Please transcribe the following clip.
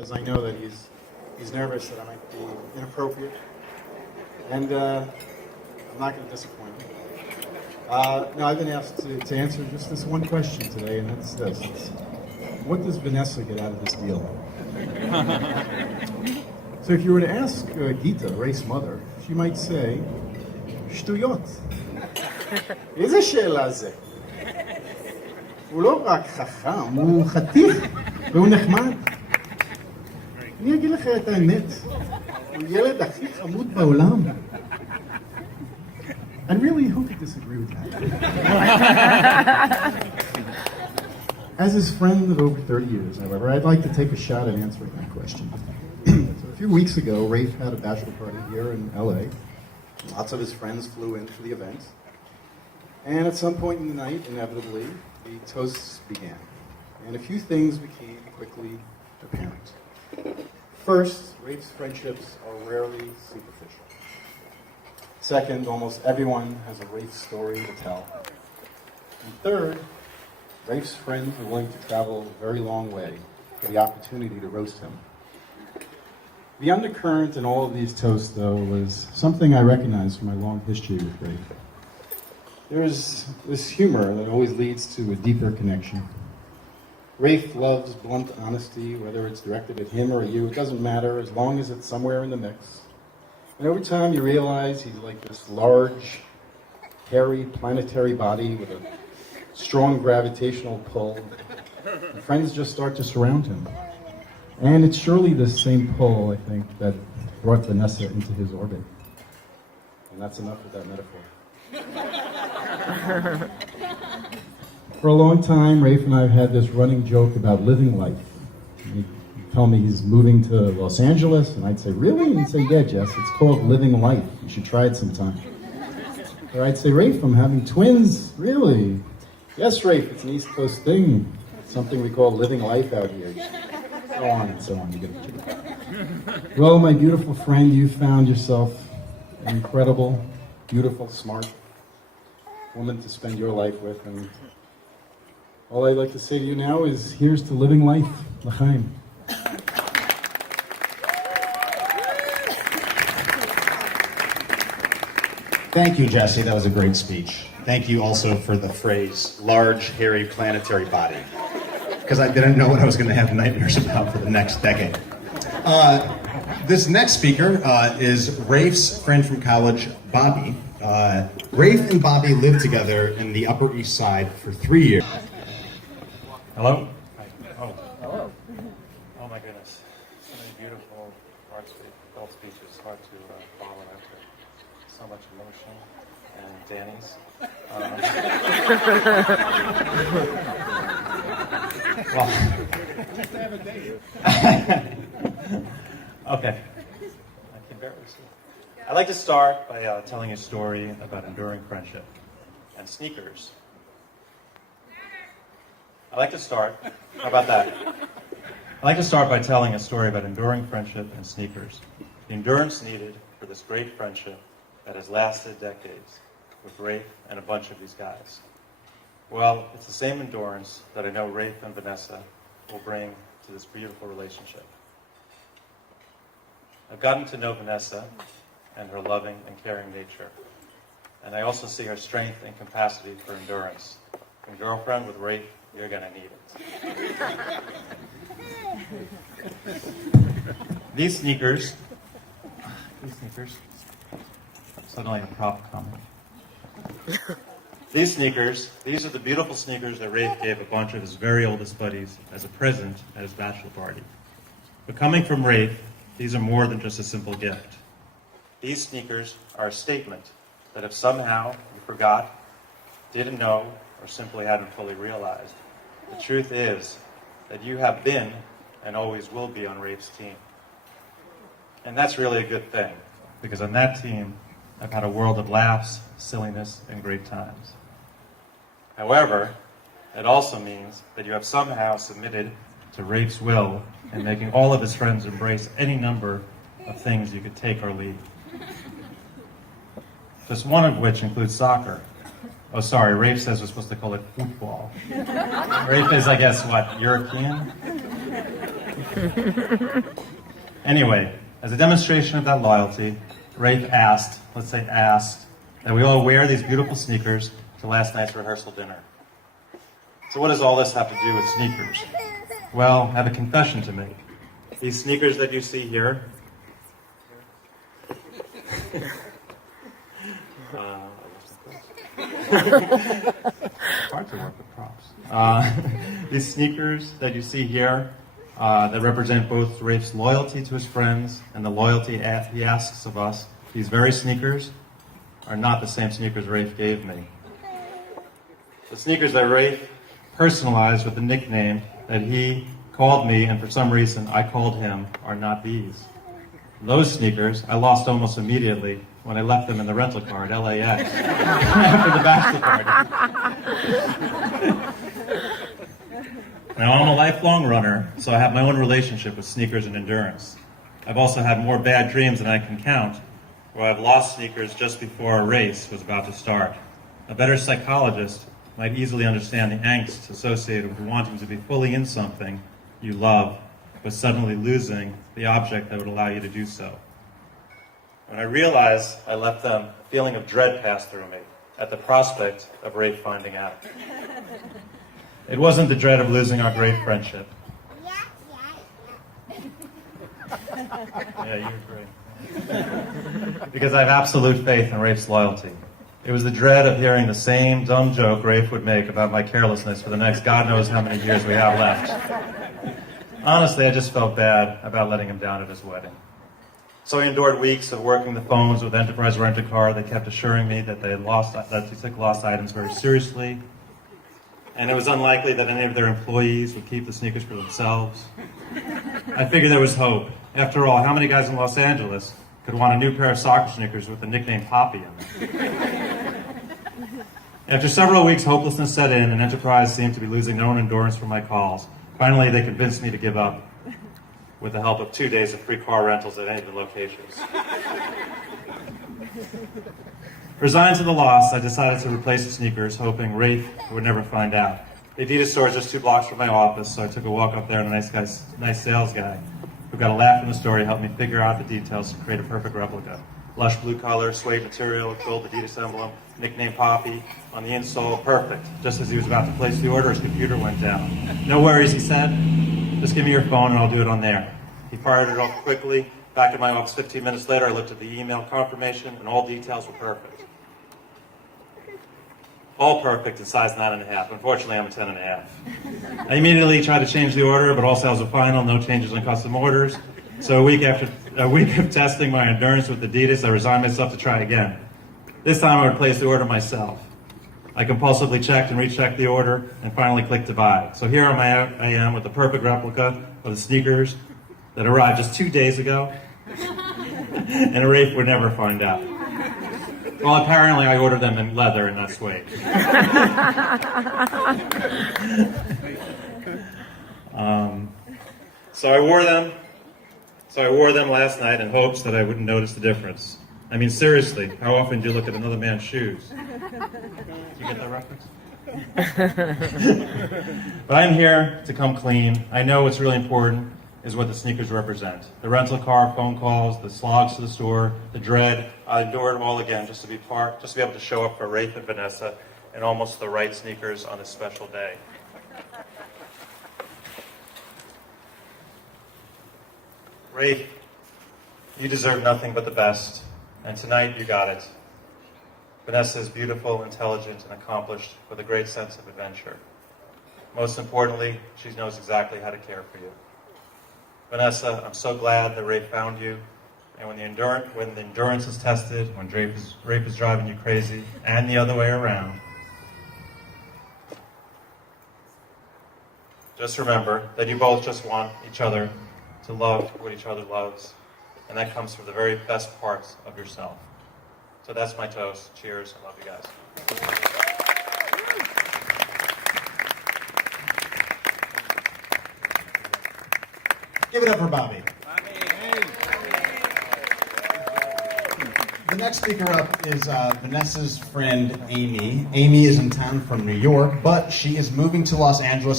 As I know that he's nervous that I might be inappropriate, and I'm not going to disappoint him. No, I've been asked to answer just this one question today, and that's this. What does Vanessa get out of this deal? So if you were to ask Gita, Ray's mother, she might say, שטויות. איזה שאלה זה? הוא לא רק חכם, הוא חתיך והוא נחמד. אני אגיד לך את האמת, הוא ילד הכי חמוד בעולם. And really, who could disagree with that? As his friend of over 30 years, however, I'd like to take a shot at answering that question. So a few weeks ago, Raph had a bachelor party here in LA. Lots of his friends flew in for the event. And at some point in the night, inevitably, the toasts began. And a few things became quickly apparent. First, Raph's friendships are rarely superficial. Second, almost everyone has a Raph story to tell. And third, Raph's friends are willing to travel a very long way for the opportunity to roast him. The undercurrent in all of these toasts, though, was something I recognized from my long history with Raph. There's this humor that always leads to a deeper connection. Raph loves blunt honesty, whether it's directed at him or you, it doesn't matter, as long as it's somewhere in the mix. And over time you realize he's like this large, hairy, planetary body with a strong gravitational pull. And friends just start to surround him. And it's surely this same pull, I think, that brought Vanessa into his orbit. And that's enough with that metaphor. For a long time, Raph and I have had this running joke about living life. He'd tell me he's moving to Los Angeles, and I'd say, really? And he'd say, yeah, Jess, it's called living life. You should try it sometime. Or I'd say, Raph, I'm having twins. Really? Yes, Raph, it's an East Coast thing. It's something we call living life out here. So on and so on. You get the joke. Well, my beautiful friend, you found yourself an incredible, beautiful, smart woman to spend your life with, and all I'd like to say to you now is, here's to living life, l'chaim. Thank you, Jesse. That was a great speech. Thank you also for the phrase, large, hairy, planetary body, because I didn't know what I was going to have nightmares about for the next decade. This next speaker is Raph's friend from college, Bobby. Raph and Bobby lived together in the Upper East Side for 3 years. Hello? Oh, hello. Oh my goodness. So many beautiful adult speeches. Hard to follow after so much emotion and Danny's. Just have a date. Okay. I can barely see. I'd like to start by telling a story about enduring friendship and sneakers. I'd like to start by telling a story about enduring friendship and sneakers. The endurance needed for this great friendship that has lasted decades with Raph and a bunch of these guys. Well, it's the same endurance that I know Raph and Vanessa will bring to this beautiful relationship. I've gotten to know Vanessa and her loving and caring nature. And I also see her strength and capacity for endurance. From girlfriend with Raph, you're going to need it. These sneakers, suddenly a prop comment. These are the beautiful sneakers that Raph gave a bunch of his very oldest buddies as a present at his bachelor party. But coming from Raph, these are more than just a simple gift. These sneakers are a statement that if somehow you forgot, didn't know, or simply hadn't fully realized, the truth is that you have been and always will be on Raph's team. And that's really a good thing, because on that team, I've had a world of laughs, silliness, and great times. However, it also means that you have somehow submitted to Raph's will in making all of his friends embrace any number of things you could take or leave. Just one of which includes soccer. Oh, sorry, Raph says we're supposed to call it football. Raph is, I guess, what, European? Anyway, as a demonstration of that loyalty, Raph asked, that we all wear these beautiful sneakers to last night's rehearsal dinner. So what does all this have to do with sneakers? Well, I have a confession to make. These sneakers that you see here, hard to work with props. These sneakers that you see here, that represent both Raph's loyalty to his friends and the loyalty he asks of us, these very sneakers are not the same sneakers Raph gave me. The sneakers that Raph personalized with the nickname that he called me, and for some reason I called him, are not these. Those sneakers I lost almost immediately when I left them in the rental car at LAX after the bachelor party. Now, I'm a lifelong runner, so I have my own relationship with sneakers and endurance. I've also had more bad dreams than I can count, where I've lost sneakers just before a race was about to start. A better psychologist might easily understand the angst associated with wanting to be fully in something you love, but suddenly losing the object that would allow you to do so. When I realized I left them, a feeling of dread passed through me at the prospect of Raph finding out. It wasn't the dread of losing our great friendship. Yeah, you're great. Because I have absolute faith in Raph's loyalty. It was the dread of hearing the same dumb joke Raph would make about my carelessness for the next God knows how many years we have left. Honestly, I just felt bad about letting him down at his wedding. So I endured weeks of working the phones with Enterprise Rent-A-Car. They kept assuring me that they took lost items very seriously, and it was unlikely that any of their employees would keep the sneakers for themselves. I figured there was hope. After all, how many guys in Los Angeles could want a new pair of soccer sneakers with the nickname Poppy in them? After several weeks, hopelessness set in, and Enterprise seemed to be losing their own endurance for my calls. Finally, they convinced me to give up with the help of 2 days of free car rentals at any of the locations. Resigned to the loss, I decided to replace the sneakers, hoping Raph would never find out. The Adidas store is just 2 blocks from my office, so I took a walk up there, and a nice sales guy who got a laugh from the story helped me figure out the details to create a perfect replica. Lush blue color, suede material, gold Adidas emblem, nickname Poppy on the insole, perfect. Just as he was about to place the order, his computer went down. No worries, he said. Just give me your phone and I'll do it on there. He fired it off quickly. Back in my office 15 minutes later, I looked at the email confirmation and all details were perfect. All perfect in size 9.5. Unfortunately, I'm a 10.5. I immediately tried to change the order, but all sales are final, no changes on custom orders. So a week of testing my endurance with Adidas, I resigned myself to try again. This time I would place the order myself. I compulsively checked and rechecked the order and finally clicked to buy. So here I am with the perfect replica of the sneakers that arrived just 2 days ago, and Raph would never find out. Well, apparently I ordered them in leather and not suede. So I wore them last night in hopes that I wouldn't notice the difference. I mean, seriously, how often do you look at another man's shoes? Do you get that reference? But I'm here to come clean. I know what's really important is what the sneakers represent. The rental car, phone calls, the slogs to the store, the dread. I endured it all again just to be able to show up for Raph and Vanessa in almost the right sneakers on this special day. Raph, you deserve nothing but the best, and tonight you got it. Vanessa is beautiful, intelligent, and accomplished with a great sense of adventure. Most importantly, she knows exactly how to care for you. Vanessa, I'm so glad that Raph found you, and when the endurance is tested, when Raph is driving you crazy, and the other way around, just remember that you both just want each other to love what each other loves, and that comes from the very best parts of yourself. So that's my toast. Cheers. I love you guys. Give it up for Bobby. The next speaker up is Vanessa's friend, Amy. Amy is in town from New York, but she is moving to Los Angeles